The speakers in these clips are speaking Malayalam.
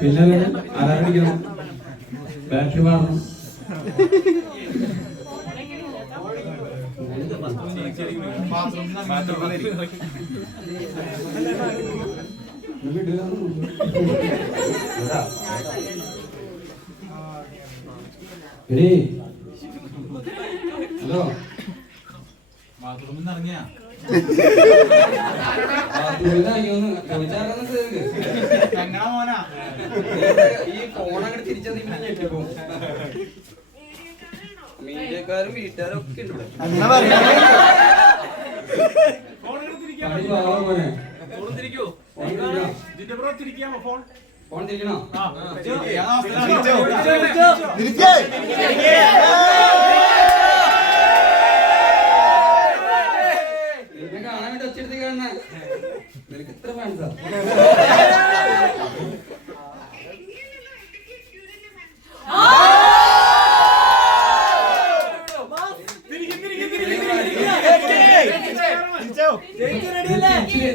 പിന്നെ ആരാടിക്കണം ബാറ്ററി മാറണം എടീ ഹലോ ബാത്റൂമിൽ നിന്ന് ഇറങ്ങിയാ? ഈ ഫോൺ. അങ്ങോട്ട് തിരിച്ചെന്തെങ്കിലും ഞെട്ടിപ്പോ മീഡിയക്കാരും വീട്ടുകാരും ഒക്കെ ഉണ്ട് ഫോൺ ഫോൺ തിരിക്കണോ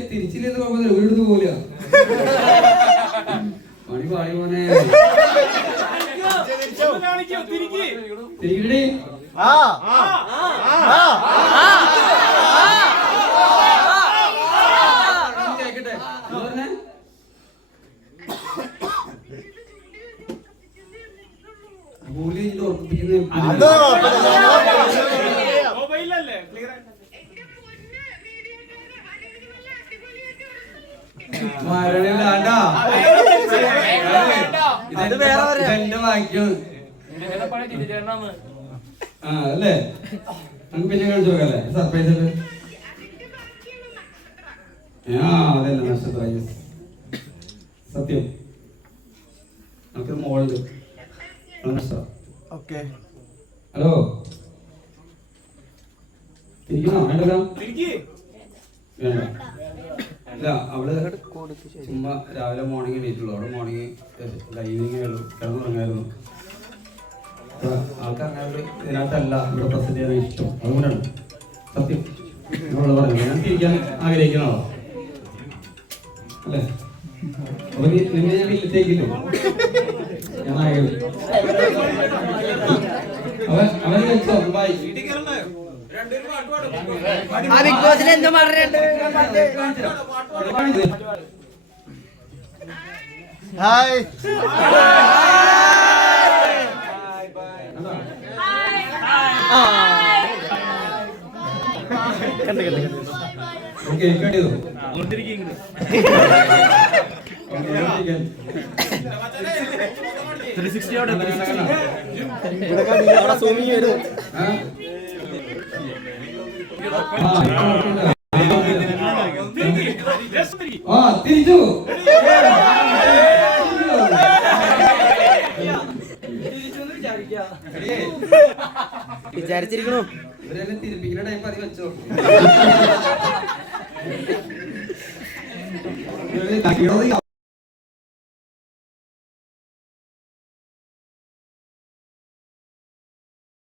തിരിച്ചില്ലെന്ന് കുഴപ്പമില്ല ഒരിടത്ത് പോല പണി പാടി പോനെ തിരിക്കടി. പറഞ്ഞേ? കൂലി കഴിഞ്ഞിട്ട് ഉറപ്പിക്കുന്നത് മരണില്ലാണ്ടാ ഇത് വേറെ എന്റെ വാക്യം ആ അല്ലേ? നമുക്ക് പിന്നെ കാണിച്ചു നോക്കല്ലേ സർപ്രൈസ് ആ അതല്ല നഷ്ടപ്രായ സത്യം. നമുക്കൊരു മോളുണ്ട്. ഹലോ? തിരിക്കണോ? വേണ്ടല്ലോ വേണ്ട. ഇല്ല അവൾ ചുമ്മാ രാവിലെ മോർണിംഗ് എണീറ്റുള്ളൂ. അവിടെ മോർണിംഗ് ലൈനിങ് കിടന്നുറങ്ങായിരുന്നു. ആൾക്ക് അങ്ങനെ ഒരു ഇതിനകത്തല്ല ഇവിടെ പ്രസന്റ് ചെയ്യാൻ ഇഷ്ടം. അതുകൊണ്ടാണ്. സത്യം. എന്നോട് പറയുന്നത് ഞാൻ തിരിക്കാൻ ആഗ്രഹിക്കണോ അല്ലേ? അപ്പൊ നിന്നെ ഞാൻ വീട്ടിലേക്കില്ലേ? ഞാൻ നായകൻ അവൻ അവൻ ചോദിച്ചോ ബൈ ആ ബിഗ് ബോസിൽ എന്തോ പറഞ്ഞിട്ടുണ്ട് ഹായ്. കേക്ക് കട്ട് ചെയ്തോ ആ തിരിച്ചു വിചാരിച്ചിരിക്കണു. ഇവരെല്ലാം തിരിപ്പിക്കുന്ന ടൈപ്പ് അതി വെച്ചോ ഇവർ